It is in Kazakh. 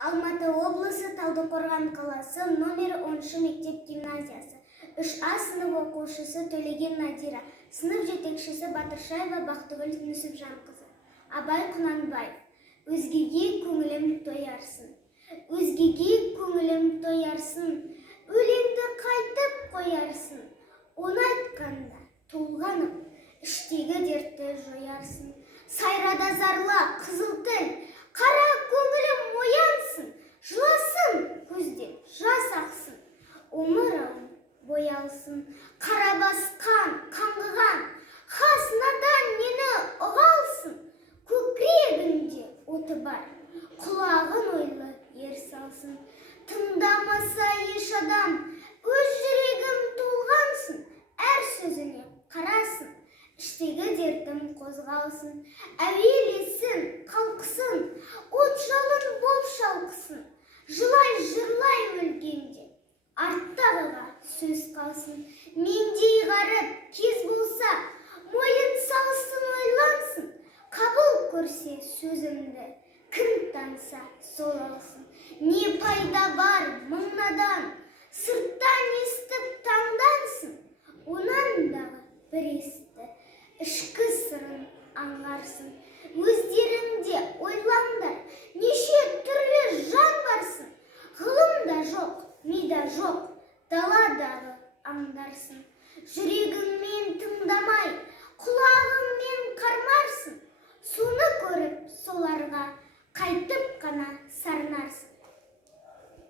Алматы облысы Талдықорған қаласы номер 10 мектеп гимназиясы. 3А сынып оқушысы Төлеген Надира, сынып жетекшісі Батыршаева Бақтыгүл Нүсіпжанқызы. Абай Құнанбаев. Өзгеге көңілім тоярсын. Өзгеге көңілім тоярсын. Өлеңді қайтып қоярсын. Оны айтқанда толғанып, іштегі дертті жоярсын. Сайрада зарла қызыл тіл, қара көңілім оянсын. Жыласын көзден жас ақсын. Омырауым боялсын. Қара басқан, қаңғыған, хас надан мені ұғалсын. Көкірегінде оты бар, құлағын ойлы ер салсын. Тыңдамаса еш адам, өз жүрегім толғансын. Әр сөзіне қарасын, іштегі дертім қозғалсын. Әуелесін, қалқысын, от жалын боп шалқысын. Жылай жырлай өлгенде, арттағыға сөз қалсын. Мендей ғарып кез болса, мойын салсын, ойлансын. Қабыл көрсе сөзімді, кім танса сол алсын. Не пайда бар мыңнадан, сырттан естіп таңдансын. Онан дағы бір есті, ішкі сырын аңғарсын. Өздеріңде ойлаңдар, неше түрлі жан барсын. Ғылымда жоқ, мида жоқ, даладағы аңдарсын. Жүрегіңмен тыңдамай, құлағыңмен қармарсын. Соны көріп соларға қайтып қана сарнарсын.